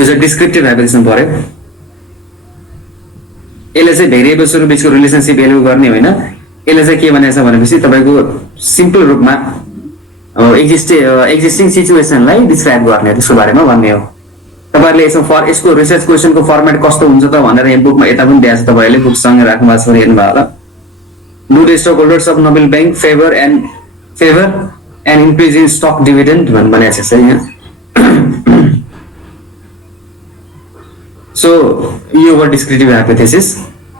त्यो चाहिँ डिस्क्रिप्टिभ हाइपोथेसिसमा पर्यो। यसले चाहिँ भेरिएबल्सहरु बीचको रिलेसनशिप भ्यालु गर्ने होइन, यसले चाहिँ के भनेछ भनेपछि तपाईको सिम्पल रूपमा एक्जिस्टिङ सिचुएसनलाई डिस्क्राइब गर्ने त्यसको बारेमा भन्ने हो। तपाईहरुले यसको रिसर्च क्वेशनको फर्मेट कस्तो हुन्छ त भनेर यहाँ बुकमा यता पनि दिएको छ, तपाईहरुले बुक सँगै राख्नु भएको छ हेर्नु भयो होला। Do the stockholders of Nobel Bank favor an increase in stock dividend भनेको छ यहाँ। सो यो हो डिस्क्रिप्टिभ हाइपोथेसिस।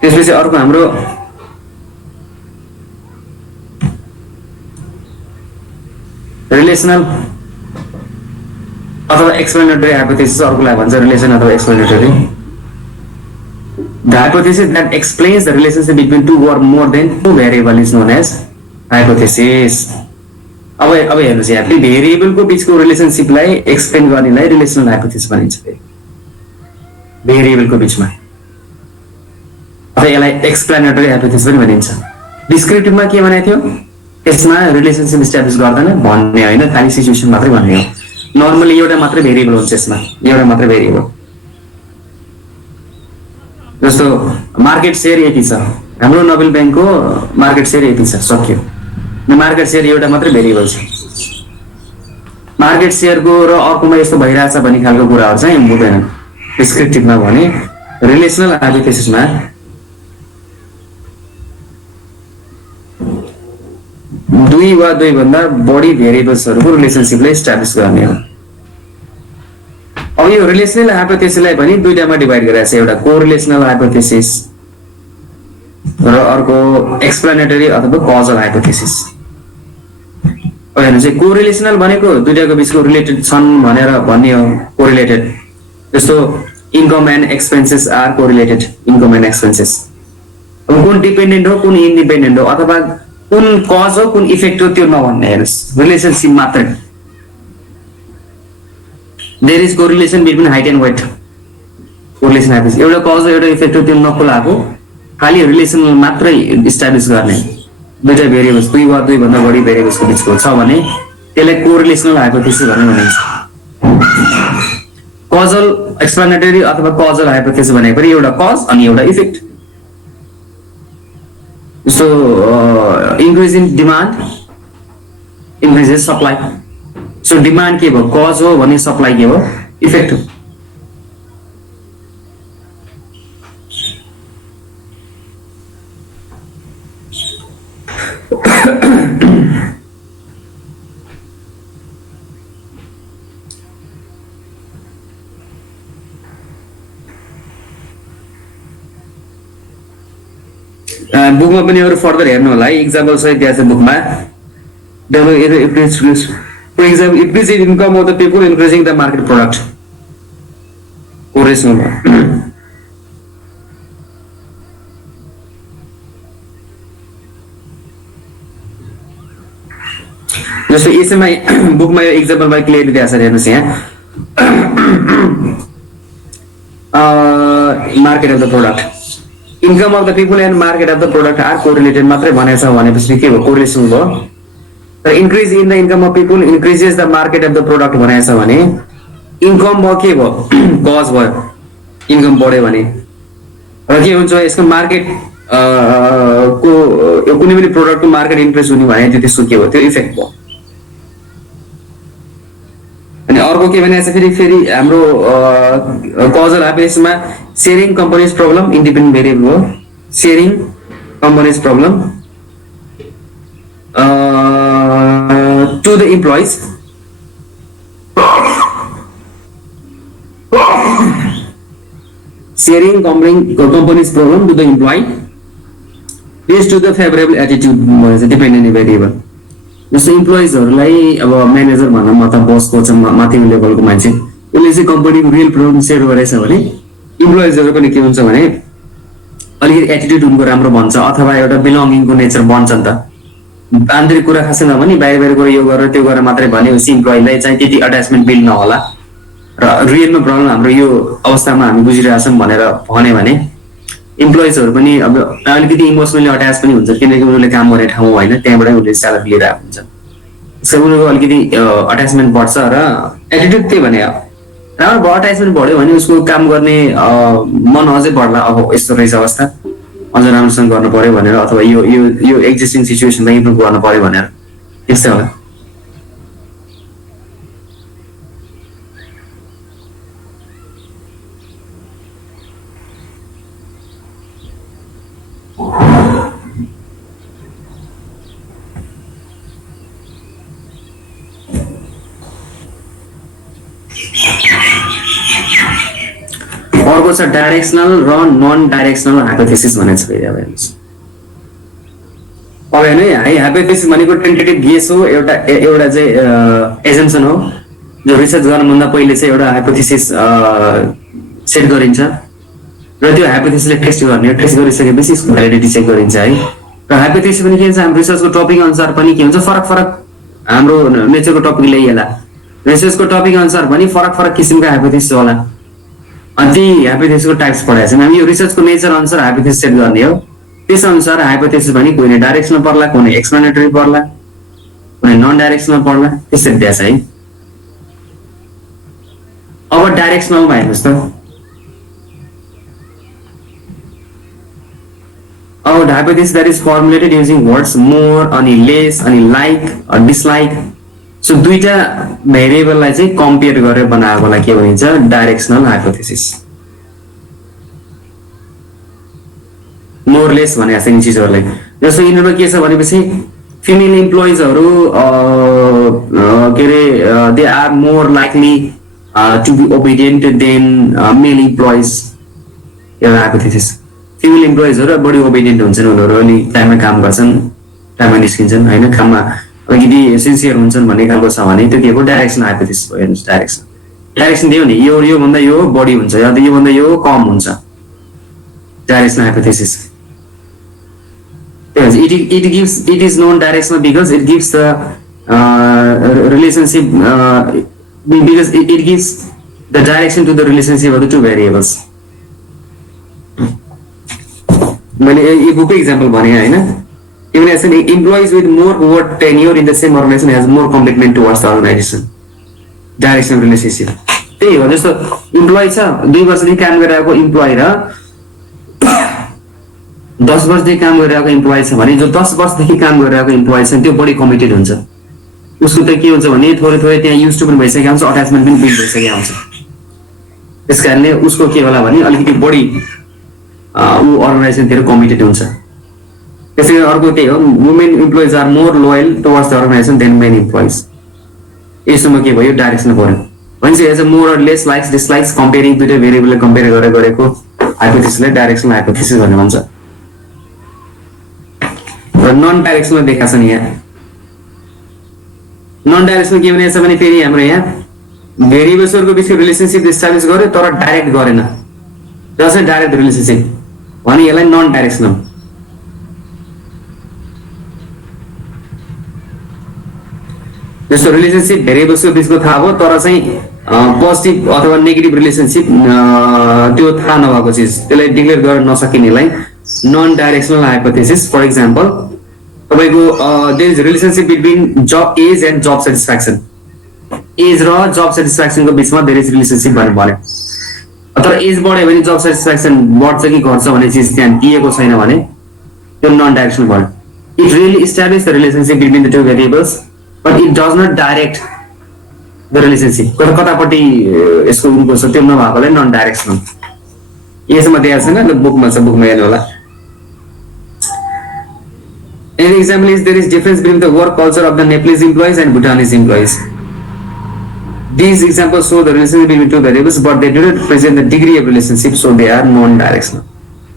त्यसपछि अर्को हाम्रो रिलेशनल अथवा एक्सप्लेनेटरी हाइपोथेसिस, अर्कोलाई भन्छ रिलेसन अथवा explanatory. The hypothesis that explains the relationship between two or more than two variables is known as hypothesis। अब हेर्नुस् यहाँ भेरिएबलको बीचको रिलेसनशिपलाई एक्सप्लेन गर्नेलाई रिलेसनल हाइपोथेसिस भनिन्छ। भेरिएबलको बीचमा अथवा यसलाई एक्सप्लेनेटरी हाइपोथेसिस पनि भनिन्छ। डिस्क्रिप्टिभमा के भनेको थियो, यसमा रिलेसनशिप इस्टाब्लिश गर्दैन भन्ने होइन, खाली सिचुएसन मात्रै भन्ने हो। नर्मली एउटा मात्रै भेरिएबल हुन्छ यसमा, एउटा मात्रै भेरिएबल। जस्तो मार्केट शेयर यति छ, हाम्रो नोबेल बैंकको मार्केट शेयर यति छ, सक्यो। मार्केट शेयर एउटा मात्रै भेरिएबल छ। मार्केट शेयरको र अर्कोमा यस्तो भइरहेछ भन्ने खालको कुराहरु चाहिँ हुँदैन डिस्क्रिप्टिभमा भने। रिलेसनल हाइपोथेसिसमा दुई वा दुई भन्दा बढी भेरिएबल्सहरुको रिलेसनशिपलाई एस्टाब्लिश गर्ने हो। अब यो रिलेसनल हाइपोथेसिसलाई पनि दुईटामा डिभाइड गरिएको छ, एउटा कोरिलेसनल हाइपोथेसिस र अर्को एक्सप्लेनेटरी अथवा कजल हाइपोथेसिस। अब हेर्नु चाहिँ कोरिलेसनल भनेको दुईटाको बीचको रिलेटेड छन् भनेर भन्ने हो, कोरिलेटेड। जस्तो income and expenses are correlated, income and expenses. अब कुन डिपेन्डेन्ट हो कुन इन्डिपेन्डेन्ट हो अथवा कुन कज हो कुन इफेक्ट हो त्यो नभन्ने, हेर्नुस् रिलेसनशिप मात्रै। There is correlation between height and weight, correlation hypothesis. एउटा कज हो एउटा इफेक्ट हो त्यो नखोलाको, खाली रिलेसन मात्रै इस्टाब्लिश गर्ने। दुईटा भेरिएबल्स दुई वा दुई भन्दा बढी भेरिएबल्सको बीचको छ भने त्यसलाई कोरिलेसनल हाइपोथेसिस भनेर भनिन्छ। कजल एक्सप्लेनेटरी अथवा कजल हाइपोथेसिस भनेको पनि एउटा कज अनि एउटा effect. So increase in demand increases supply। So demand के भयो कज हो भने सप्लाई के हो इफेक्ट हो। बुकमा पनि अरु फर्दर हेर्नु होला है, एक्जाम्पल सहित दिएको छ बुकमा। For example increase in income of the people increasing the market product, correlation भयो। जस्तो यसमा बुकमा यो एक्जाम्पलमा क्लियरली दिएको छ, हेर्नुस् यहाँ market of the product, income of the people and market of the product are correlated मात्रै भनेको छ भनेपछि के भयो कोरिलेसन भयो। तर increase in the income of people increases the market of the product भनेको छ भने इन्कम भयो के भयो कज भयो, इन्कम बढ्यो भने र के हुन्छ यसको मार्केट को कुनै पनि प्रोडक्टको मार्केट इन्क्रिज हुने भने त्यसको के भयो त्यो इफेक्ट भयो। अनि अर्को के भनेको छ फेरि हाम्रो कजल हाइपोथेसिसमा sharing companies problem independent variable हो। Sharing companies problem to the employees sharing companies problem to the employee based to the favourable attitude भनेको डिपेन्डेन्ट भेरिएबल। जस्तो इम्प्लोइजहरूलाई अब म्यानेजर भनौँ अथवा बसको छ माथिको लेभलको मान्छे उसले चाहिँ कम्पनीको रियल प्रब्लम सेयर गरेछ भने इम्प्लोइजहरू पनि के हुन्छ भने अलिकति एटिट्युड उनको राम्रो भन्छ अथवा एउटा बिलोङ्गिङको नेचर बन्छ नि त। आन्तरिक कुरा खासै नभनी बाहिर कुरा यो गरेर त्यो गरेर मात्रै भनेपछि इम्प्लोइलाई चाहिँ त्यति अट्याचमेन्ट बिल्ड नहोला र रियलमा प्रब्लम हाम्रो यो अवस्थामा हामी बुझिरहेछौँ भनेर भन्यो भने इम्प्लोइजहरू पनि अब अलिकति इमोसनली अट्याच पनि हुन्छ किनकि उनीहरूले काम गर्ने ठाउँ होइन त्यहाँबाटै उसले स्यालेरी लिइरहेको हुन्छ। त्यसो उनीहरूको अलिकति अट्याचमेन्ट बढ्छ र एटिट्युड त्यही भने राम्रो अट्याचमेन्ट बढ्यो भने उसको काम गर्ने मन अझै बढ्ला, अब यस्तो रहेछ अवस्था, अझ राम्रोसँग गर्नु पर्यो भनेर, अथवा यो यो यो एक्जिस्टिङ सिचुएसनलाई इम्प्रुभ गर्नु पर्यो भनेर, त्यस्तै होला। अर्को छ डाइरेक्सनल र नन डाइरेक्सनल हाइपोथेसिस भनेको छ फेरि। अब हेर्नुहोस्, अब हेर्नु है, हाइपोथेसिस भनेको टेन्टेटिभ गेस हो, एउटा एउटा चाहिँ एजम्सन हो, जो रिसर्च गर्नुभन्दा पहिले चाहिँ एउटा हाइपोथेसिस सेट गरिन्छ र त्यो हाइपोथेसिसले टेस्ट गर्ने हो। टेस्ट गरिसकेपछि यसको भ्यालिडिटी चेक गरिन्छ है। र हाइपोथेसिस पनि के हुन्छ, हाम्रो रिसर्चको टपिक अनुसार पनि के हुन्छ, फरक फरक हाम्रो नेचरको टपिक ल्याइएला, रिसर्चको टपिक अनुसार पनि फरक फरक किसिमका हाइपोथेसिस होला। अनि ती हाइपोथेसिसको टाइप्स पढाएको छौँ हामी। यो रिसर्चको नेचर अनुसार हाइपोथेसिस सेट गर्ने हो। त्यस अनुसार हाइपोथेसिस पनि कुनै डाइरेक्सनल पर्ला, कुनै एक्सप्लेनेटरी पर्ला, कुनै नन डाइरेक्सनल पर्ला, त्यसरी दिएको छ है। अब डाइरेक्सनलमा हेर्नुहोस् त, अब hypothesis that is formulated using words more अनि लेस अनि लाइक डिसलाइक, सो दुईटा भेरिएबललाई चाहिँ कम्पेयर गरेर बनाएकोलाई के भनिन्छ, डाइरेक्सनल हाइपोथेसिस। मोर लेस भने जस्तो चिजहरूलाई, जस्तो यिनीहरूमा के छ भनेपछि फिमेल इम्प्लोइजहरू के are they are more likely to be obedient than male employees, एउटा हाइपोथेसिस। फिमेल इम्प्लोइजहरू बढी ओबिडियन्ट हुन्छन्, उनीहरू अलि टाइममा काम गर्छन्, टाइममा निस्किन्छन् होइन, काममा अलिकति सिन्सियर हुन्छन् भन्ने खालको छ भने त्यो के हो, डाइरेक्सन हाइपोथेसिस हो। हेर्नुहोस्, डाइरेक्सन दियो भने यो भन्दा यो बढी हुन्छ या यो भन्दा यो कम हुन्छ, direction hypothesis. It is non-directional because it gives the relationship because it gives the direction to the relationship of the two variables. मैले यो बुकै इक्जाम्पल भने होइन, even as an employees with more over tenure in the same organization has more commitment towards the organization. Directional relationship त्यही हो। जस्तो employee छ, 2 वर्षदेखि काम गरिरहेको इम्प्लोइ र 10 वर्षदेखि काम गरिरहेको इम्प्लोइ छ भने जो 10 वर्षदेखि काम गरिरहेको इम्प्लोइ छ त्यो बढी कमिटेड हुन्छ। उसको त के हुन्छ भने थोरै थोरै त्यहाँ युज टु पनि भइसकेको हुन्छ, अट्याचमेन्ट पनि बिल्ड भइसकेको हुन्छ। त्यस कारणले उसको के होला भने अलिकति बढी ऊ अर्गनाइजेसनतिर कमिटेड हुन्छ। त्यसै गरी अर्को त्यही हो, women employees are more loyal towards the organisation than men employees. यसमा के भयो, डाइरेक्सन पर्यो भनेपछि as a more or less likes dislikes comparing दुईटा भेरिएबललाई कम्पेयर गरेर गरेको हाइपोथेसिसलाई डाइरेक्सनल हाइपोथेसिस भन्ने भन्छ। र नन डाइरेक्सनल देखाएको छ नि यहाँ। नन डाइरेक्सनल के भनेको छ भने फेरि हाम्रो यहाँ भेरिएबल्सहरूको बिचको रिलेसनसिप इस्टाब्लिस गर्यो तर डाइरेक्ट गरेन, जसरी डाइरेक्ट रिलेसनसिप भने यसलाई नन डाइरेक्सनल। जस्तो रिलेसनसिप भेरिएबल्सको बिचको थाहा भयो तर चाहिँ पोजिटिभ अथवा नेगेटिभ रिलेसनसिप त्यो थाहा नभएको चिज, त्यसलाई डिक्लेयर गर्न नसकिनेलाई non directional hypothesis. For example तपाईँको there is relationship between job age and job satisfaction, age र जब सेटिस्फ्याक्सनको बिचमा देयर इज रिलेसनसिप भनेर भन्यो। तर एज बढ्यो भने जब सेटिस्फ्याक्सन बढ्छ कि घट्छ भन्ने चिज त्यहाँ दिएको छैन भने त्यो नन डाइरेक्सनल भयो। It really establish the relationship between the two variables but it does not direct the relationship. कतापट्टि यसको उनको छ त्यो नभएकोलाई नन डाइरेक्सनल। यसमा दिएको छैन, बुकमा छ, बुकमा हेर्नु होला। An example is there is difference between the work culture of the Nepalese employees and Bhutanese employees. These examples show the relationship between two variables, but they do not present the degree of relationship, so they are non-directional.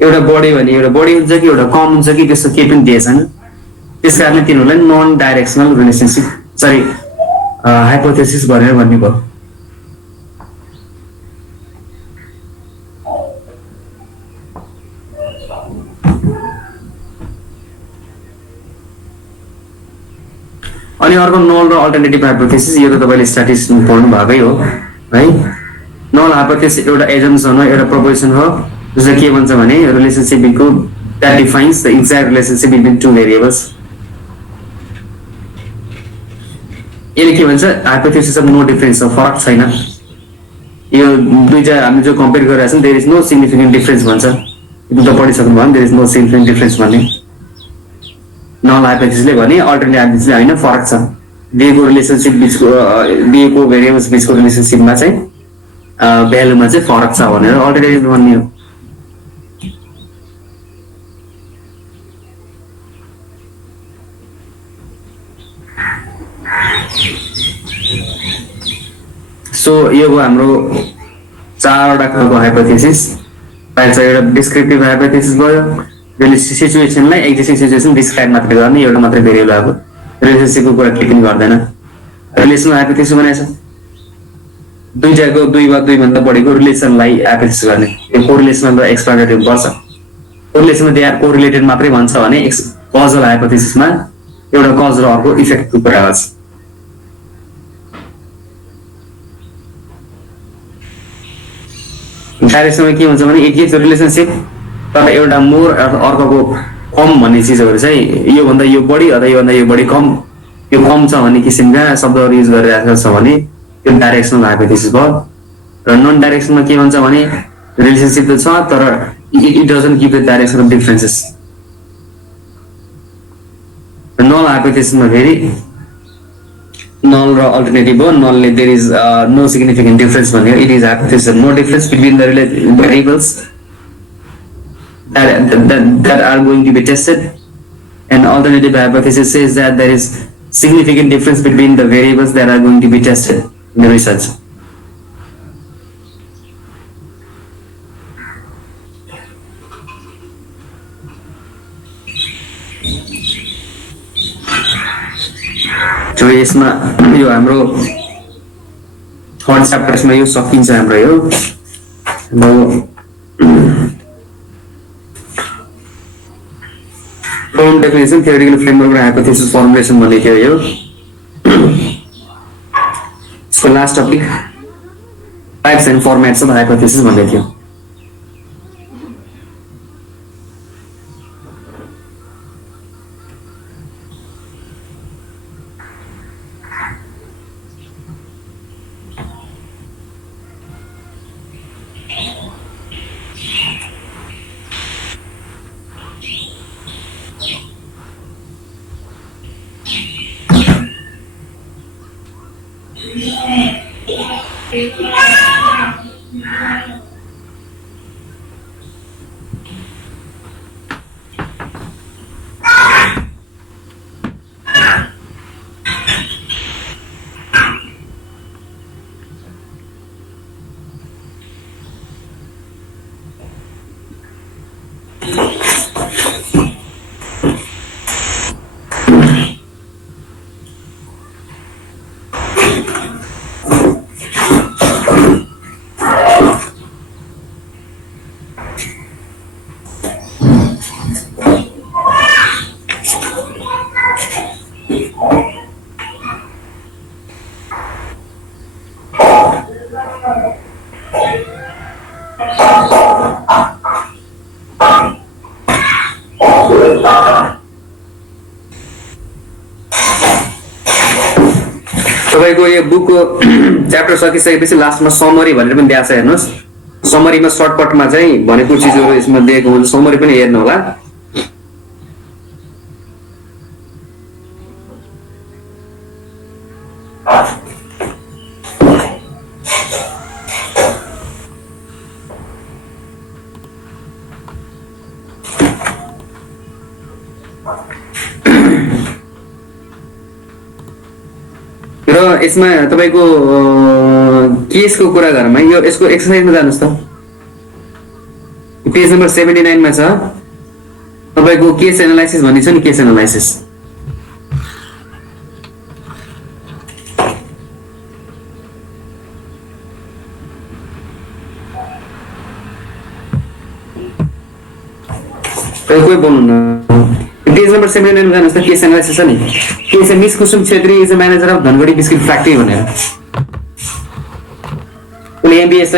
एउटा बढी भने एउटा बढी हुन्छ कि एउटा कम हुन्छ कि त्यस्तो केही पनि दिएको छैन। त्यस कारणले तिनीहरूलाई non directional relationship sorry hypothesis भनेर भन्ने भयो। अनि अर्को नल र अल्टरनेटिभ हाइपोथेसिस, यो त तपाईँले स्ट्याटिस्टिक्स पढ्नु भएकै हो है। नल हाइपोथेसिस एउटा एजम्पसन हो, एउटा प्रोपोजिसन हो, जसले के भन्छ भने relationship between that defines the exact relationship between two variables. यसले के भन्छ, हाइपोथेसिस अफ नो डिफरेन्स, फरक छैन यो दुईटा हामीले जो कम्पेयर गरिरहेको छौँ there is no significant difference भन्छ त पढिसक्नु भयो there is no significant difference भन्ने नल हाइपोथेसिसले भने अल्टरनेट हाइपोथेसिसले होइन फरक छ दिएको रिलेसनसिप बिचको दिएको भेरिएबल्स बिचको रिलेसनसिपमा चाहिँ भ्यालुमा चाहिँ फरक छ भनेर अल्टरनेटिभ भन्ने हो सो यो हो हाम्रो चारवटा खालको हाइपोथेसिस एउटा डिस्क्रिप्टिभ हाइपोथेसिस भयो जसले सिचुएसनलाई एक्जिस्टिङ सिचुएसन डिस्क्राइब मात्रै गर्ने एउटा मात्रै भेरिएबल अब रिलेसनसिपको कुरा केही पनि गर्दैन रिलेसनल हाइपोथेसिस भनेको छ दुईटाको दुई वा दुईभन्दा बढीको रिलेसनलाई हाइपोथेसिस गर्ने यो कोरिलेसनल र एक्सक्लुडेटिभ पर्छ कोरिलेसनमा दे आर कोरिलेटेड मात्रै भन्छ भने कजल हाइपोथेसिसमा एउटा कज र अर्को इफेक्टको कुरा गर्छ डाइरेक्सनमा के हुन्छ भने इट गिभ्स रिलेसनसिप तर एउटा मोर अर्कोको कम भन्ने चिजहरू चाहिँ योभन्दा यो बढी अथवा योभन्दा यो बढी कम यो कम छ भन्ने किसिमका शब्दहरू युज गरिरहेको छ भने त्यो डाइरेक्सनल हाइपोथेसिस भयो र नन डाइरेक्सनमा के भन्छ भने रिलेसनसिप त छ तर it doesn't give the direction of differences null हाइपोथेसिसमा फेरि null or alternative or null there is no significant difference one here it is hypothesis no difference between the variables that are going to be tested and alternative hypothesis says that there is significant difference between the variables that are going to be tested in the research जो यसमा यो हाम्रो third च्याप्टरमा यो सकिन्छ हाम्रो यो problem definition theoretical framework र hypothesis formulation भन्ने थियो यो यसको last topic types and formats of hypothesis भन्ने थियो तपाईको यो बुकको च्याप्टर सकिसकेपछि लास्टमा समरी भनेर पनि दिएको छ हेर्नुहोस् समरीमा सर्टकटमा चाहिँ भनेको चिजहरू यसमा दिएको हुन्छ समरी पनि हेर्नु होला र यसमा तपाईको केसको कुरा गरौँ है यो यसको एक्सरसाइजमा जानुस् त पेज नम्बर 79 मा छ तपाईको केस एनालाइसिस भन्ने छ नि केस एनालाइसिस कोही बोल्नु न पेज नम्बर 79 मा जानुस् त केस एनालाइसिस छ नि case miss Kusum Chhetri is a manager of Dhangadhi biscuit factory भनेर उनी एमबीएस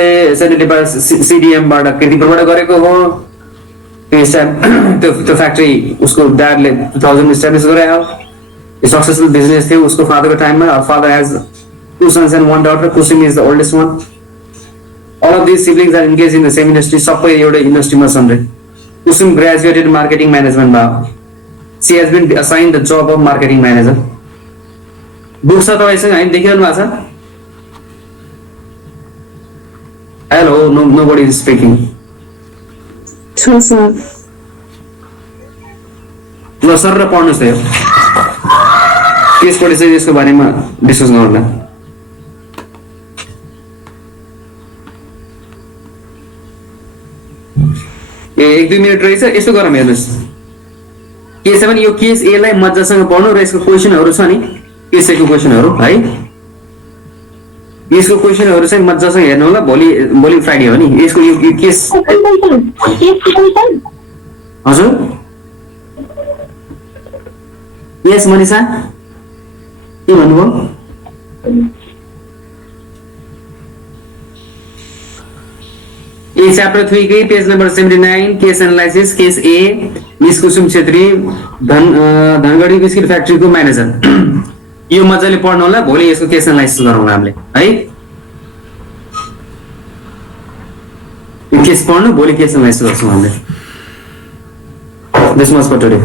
सीडीएम बाट कृतिपुरबाट गरेको हो त्यो फ्याक्ट्री उसको ड्याडले 2000 मा एस्टाब्लिश गरायो सक्सेसफुल बिजनेस थियो उसको फादरको टाइममा father has 2 sons and 1 daughter Kusum is the oldest one all of these siblings are engaged in the same industry. सबै एउटै इन्डस्ट्रीमा छन् रे. कुसुम graduated marketing management मा. She has been assigned the job of marketing manager. Book छ तपाईसँग हैन देखिरहनु भएको छ? Hello, nobody is speaking. Sure, sir. ल सर र पढ्नुस् त यो. त्यसपछि चाहिँ यसको बारेमा डिस्कस गरौँला. ए 1-2 मिनेट रहेछ. यसो गरौँ हेर्नुस्. के छ भने यो केस ए लाई मजासँग पढ्नु र यसको क्वेशनहरु छ नि. केस ए को क्वेशनहरु है. यसको क्वेशनहरु चाहिँ मजासँग हेर्नु होला. भोलि फ्राइडे हो नि. यसको यो केस हजुर यस मनिषा के भन्नुभयो? ए च्याप्टर 3 के page number 79 case analysis case A Miss Kusum Chhetri Dhangadhi biscuit फ्याक्ट्रीको म्यानेजर. यो मजाले पढ्नु होला. भोलि यसको केस एनालाइसिस गरौँला हामीले है. यो केस पढ्नु भोलि केस एनालाइसिस गर्छौँ हामीले. This much for today.